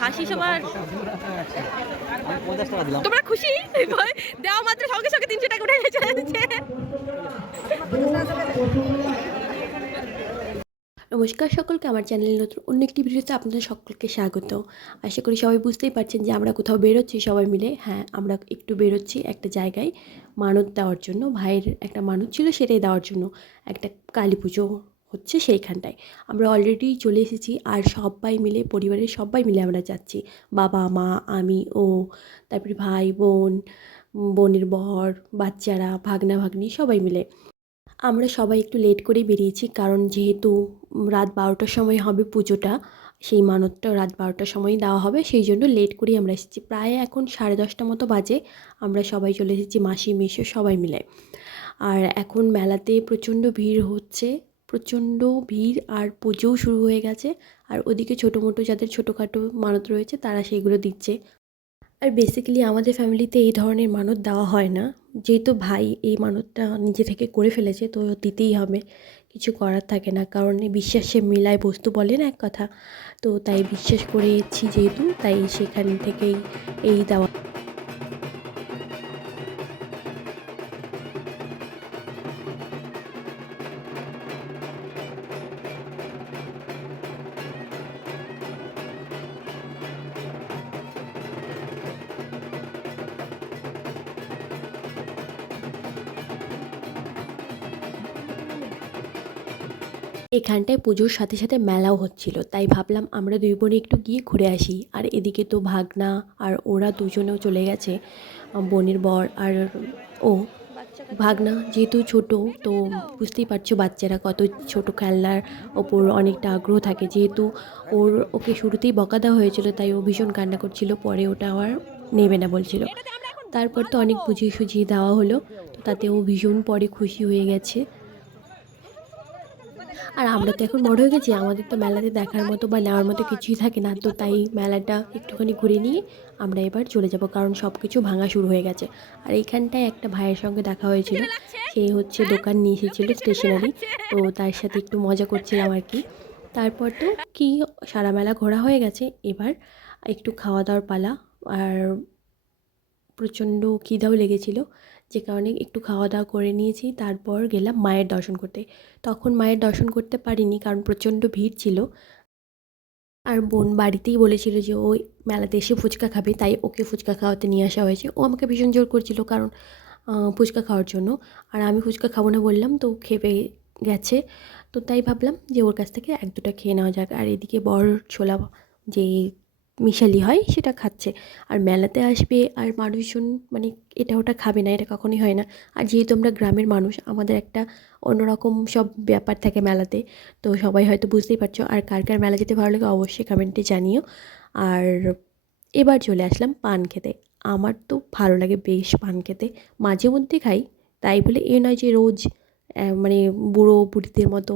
হাসি সবার। তোমরা খুশি? দেওয়া মাত্র সঙ্গে সঙ্গে তিনশো টাকা উঠে চলে যাচ্ছে। নমস্কার সকলকে আমার চ্যানেলে নতুন অন্য একটি ভিডিওতে আপনাদের সকলকে স্বাগত। আশা করি সবাই বুঝতেই পারছেন যে আমরা কোথাও বেরোচ্ছি সবাই মিলে। হ্যাঁ আমরা একটু বেরোচ্ছি একটা জায়গায় মানত দেওয়ার জন্য ভাইয়ের একটা মানত ছিল সেটাই দেওয়ার জন্য একটা কালী পুজো হচ্ছে সেইখানটায়। আমরা অলরেডি চলে এসেছি আর সবাই মিলে, পরিবারের সবাই মিলে আমরা যাচ্ছি। বাবা, মা, আমি, ও, তারপরে ভাই, বোন বোনের বর, বাচ্চারা, ভাগনা, ভাগ্নি সবাই মিলে। আমরা সবাই একটু লেট করে বেরিয়েছি কারণ যেহেতু রাত বারোটার সময় হবে পুজোটা, সেই মানতটা রাত বারোটার সময় দেওয়া হবে, সেই জন্য লেট করেই আমরা এসেছি। প্রায় এখন সাড়ে দশটা মতো বাজে, আমরা সবাই চলে এসেছি মাসি, মেশো সবাই মিলে। আর এখন মেলাতে প্রচণ্ড ভিড় হচ্ছে। প্রচণ্ড ভিড় আর পুজোও শুরু হয়ে গেছে। আর ওদিকে ছোটো মোটো যাদের ছোটোখাটো মানত রয়েছে, তারা সেইগুলো দিচ্ছে। আর বেসিক্যালি আমাদের ফ্যামিলিতে এই ধরনের মানত দেওয়া হয় না। যেহেতু ভাই এই মানতটা নিজে থেকে করে ফেলেছে, তো দিতেই হবে। কিছু করার থাকে না, কারণ বিশ্বাসে মিলায় বস্তু বলে না এক কথা। তো তাই বিশ্বাস করেছি যেহেতু, তাই সেখান থেকেই এই দেওয়া এখানটায় পুজোর সাথে সাথে মেলাও হচ্ছিল, তাই ভাবলাম আমরা দুই বোনে একটু গিয়ে ঘুরে আসি। আর এদিকে তো ভাগনা আর ওরা দুজনেও চলে গেছে বোনের বর আর ও। ভাগনা যেহেতু ছোট, তো বুঝতেই পারছ বাচ্চারা কত ছোট খেলনার ওপর অনেকটা আগ্রহ থাকে। যেহেতু ওর, ওকে শুরুতেই বকা দেওয়া হয়েছিল, তাই ও ভীষণ কান্না করছিল, পরে ওটা আর নেবে না বলছিল। তারপর তো অনেক বুঝিয়ে সুঝিয়ে দেওয়া হলো, তো তাতে ও ভীষণ পরে খুশি হয়ে গেছে। আর আমরা তো এখন বড় হয়ে গেছি, আমাদের তো মেলাতে দেখার মতো বা নেওয়ার মতো কিছুই থাকে না। তো তাই মেলাটা একটুখানি ঘুরে নিয়ে আমরা এবার চলে যাব, কারণ সব কিছু ভাঙা শুরু হয়ে গেছে। আর এইখানটায় একটা ভাইয়ের সঙ্গে দেখা হয়েছিল, সে হচ্ছে দোকান নিয়ে এসেছিল স্টেশনারি তো তার সাথে একটু মজা করছিলাম আর কি। তারপর তো কি সারা মেলা ঘোরা হয়ে গেছে, এবার একটু খাওয়া দাওয়ার পালা, আর প্রচণ্ড খিদাও লেগেছিলো। যে কারণে একটু খাওয়া দাওয়া করে নিয়েছি, তারপর গেলাম মায়ের দর্শন করতে। তখন মায়ের দর্শন করতে পারিনি কারণ প্রচণ্ড ভিড় ছিল। আর বোন বাড়িতেই বলেছিল যে ওই মেলাতে এসে ফুচকা খাবে। তাই ওকে ফুচকা খাওয়াতে নিয়ে আসা হয়েছে। ও আমাকে ভীষণ জোর করছিল কারণ ফুচকা খাওয়ার জন্য। আর আমি ফুচকা খাব না বললাম, তো খেপে গেছে। তো তাই ভাবলাম যে, ওর কাছ থেকে এক দুটা খেয়ে নেওয়া যাক। আর এদিকে বড় ছোলা, যে মিশালি হয়, সেটা খাচ্ছে। আর মেলাতে আসবে আর মানুষজন মানে এটা ওটা খাবে না, এটা কখনোই হয় না। আর যেহেতু আমরা গ্রামের মানুষ, আমাদের একটা অন্যরকম সব ব্যাপার থাকে মেলাতে। তো সবাই হয়তো বুঝতেই পারছ, আর কার কার মেলা যেতে ভালো লাগে অবশ্যই কমেন্টে জানিও। আর এবার চলে আসলাম পান খেতে। আমার তো ভালো লাগে বেশ পান খেতে। মাঝে মধ্যে খাই, তাই বলে এ নয় যে রোজ মানে বুড়ো বুড়িদের মতো,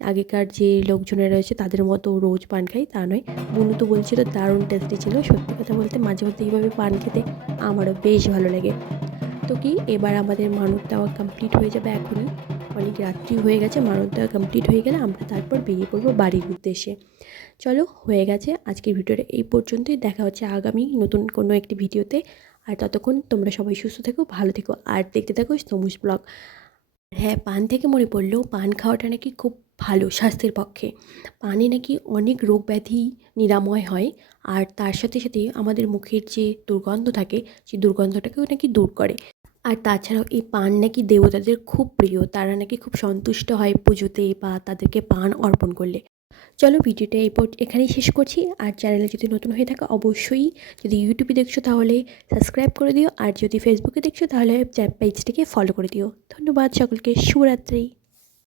আগেকার যে লোকজনেরা রয়েছে তাদের মতো রোজ পান খাই, তা নয়। বুনু তো বলছিল, দারুণ টেস্টি ছিল। সত্যি কথা বলতে মাঝে মধ্যে এইভাবে পান খেতে আমারও বেশ ভালো লাগে। তো কি, এবার আমাদের মানত দেওয়া কমপ্লিট হয়ে যাবে এখনই। অনেক রাত্রি হয়ে গেছে মানত দেওয়া কমপ্লিট হয়ে গেলে আমরা তারপর বেরিয়ে পড়ব বাড়ির উদ্দেশ্যে। চলো, হয়ে গেছে আজকের ভিডিওটা এই পর্যন্তই। দেখা হচ্ছে আগামী নতুন কোনো একটি ভিডিওতে। আর ততক্ষণ তোমরা সবাই সুস্থ থেকো, ভালো থেকো। আর দেখতে থাকো তমুজ ব্লগ। হ্যাঁ পান থেকে মনে পড়ল, পান খাওয়াটা নাকি খুব ভালো স্বাস্থ্যের পক্ষে। পানে নাকি অনেক রোগ ব্যাধি নিরাময় হয়, আর তার সাথে সাথে আমাদের মুখের যে দুর্গন্ধ থাকে, সেই দুর্গন্ধটাকেও নাকি দূর করে। আর তাছাড়াও এই পান নাকি দেবতাদের খুব প্রিয়, তারা নাকি খুব সন্তুষ্ট হয় পুজোতে বা তাদেরকে পান অর্পণ করলে। চলো ভিডিওটা এই এখানেই শেষ করছি। আর চ্যানেলে যদি নতুন হয়ে থাকে, অবশ্যই যদি ইউটিউবে দেখছ তাহলে সাবস্ক্রাইব করে দিও। আর যদি ফেসবুকে দেখছ তাহলে পেজটিকে ফলো করে দিও। ধন্যবাদ সকলকে। শুভরাত্রি।